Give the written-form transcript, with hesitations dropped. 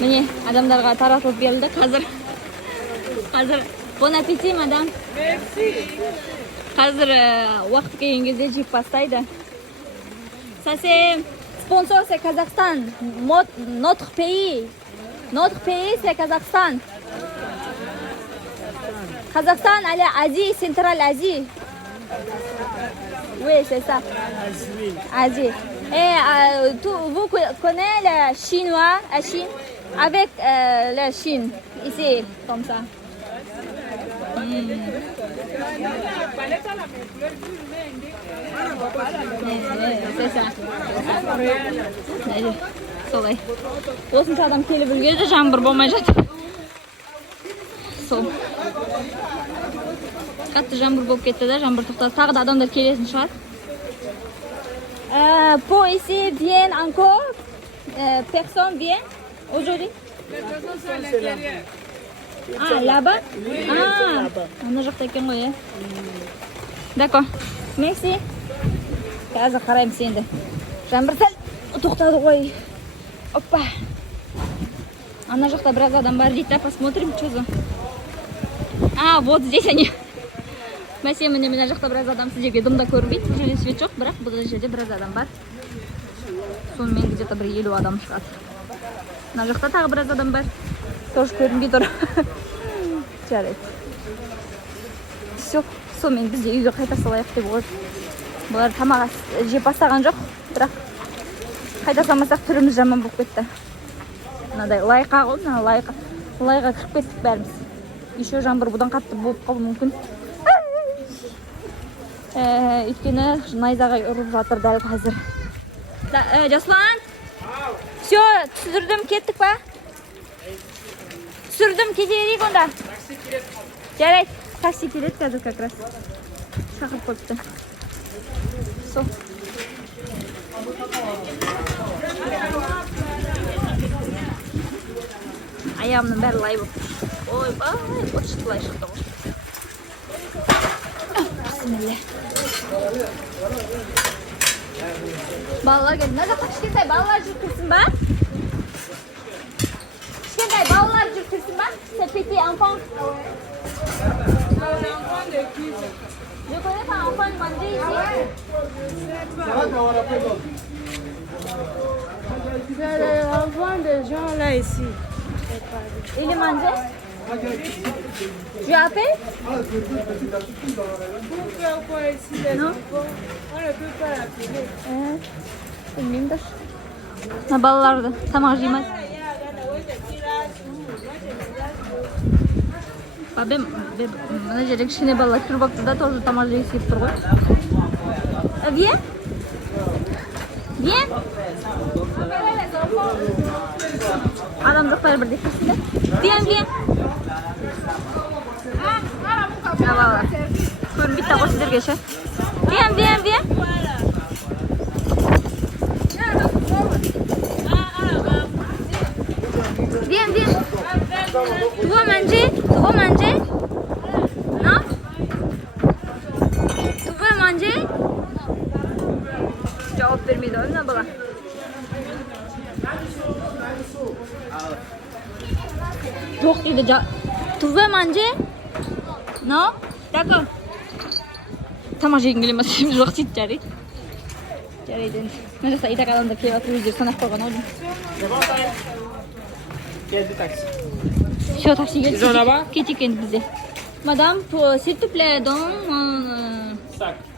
Mine adamlarga taratılıp verildi. Hazır. Bon appétit, madame. Merci. Hazır vaqt kelgan кезде jeyib bastaydi. Ça c'est sponsor, c'est Kazakhstan. Notre pays. Notre pays c'est Kazakhstan. Kazakhstan, elle est Asie, Centrale Asie. Oui, c'est ça. Asie. Et vous connaissez le chinois, la Chine, avec la Chine, ici, comme ça. C'est ça. Солай. Осынша адам келіп үлгерді, жаңбыр болмай жатыр. Сол. Қатты жаңбыр болып кетті да, жаңбыр тоқтады. Тағы да адамдар келесін шығар. Pour ici viennent encore personne vient aujourd'hui. Ah, là-bas? Ah, ана жақта екен ғой, е. D'accord. Merci. Қазір қараймыз енді. Жаңбыр сәл тоқтады ғой. Опа. Ана жақта біраз адам бар дейді. Посмотрим, что за. А, вот здесь они. Мәсе міне мына жақта біраз адам сіздерге дымда көрінбейді. Бұл жерде свет жоқ, бірақ бұл жерде біраз адам бар. Сонымен где-то бір 50 адам шығады. Мына жақта тағы біраз адам бар. Тоже көрінбей тұр. Жарайды. Все, сонымен біз де үйге қайта салайық деп ойлап. Бұлар тамақ жеп бастаған жоқ, бірақ қайта салмасақ түріміз жаман болып кетті. Мынадай лайқа ғой, мына лайға кіріп кеттік бәріміз. Еще жаңбыр бұдан қатты болып қалуы мүмкін. Өйткені найзағай ұрып жатыр дәл қазір. Жасұлан, все, түсірдім, кеттік па? Түсірдім, кете берейік онда. Такси келеді. Жарайды, такси келеді қазір как раз. Шақырып қойыпты. Сол. Аяғымның бәрі лай болып. Ойбай, отшықты лай шықты ғой. Bismillah. Балалар келді. Мына жақта кішкентай балалар жүріп тұрсын ба? Кішкентай балалар жүріп тұрсын ба? C'est petit enfant. Je connais pas enfant manger ici. C'est l'enfant des gens là ici. Il est mangé? Tu appelles? Pour faire quoi ici les enfants? On ne peut pas l'appeler. Bilmiyorum da. Ha, ballardı. Tamam yemez. Abi bana gerek kişine ballar kır baktı da tozu tamam yiyip durur. Viens. Viens. Adamlıklar bir dikişinde. Viens, viens. Ha valla. Kur bir tane sidir geçer. Viens, viens, viens. Viens, viens. Tu veux manger? Tu veux manger? Non? Tu veux manger? Cevap vermedi önüne bala. Yok dedi. Tu veux manger? Non? D'accord. Tamam жегің келе ма? Жоқ дейді жарайды. Жарайды енді. Мына жақта итак адамдар келіп жатыр, өздері санап қойған ау деймін. Geldi taksi. Все, такси келді. Ils ont là-bas? Кетейік енді бізде. Madame, s'il te plaît, donne Sac.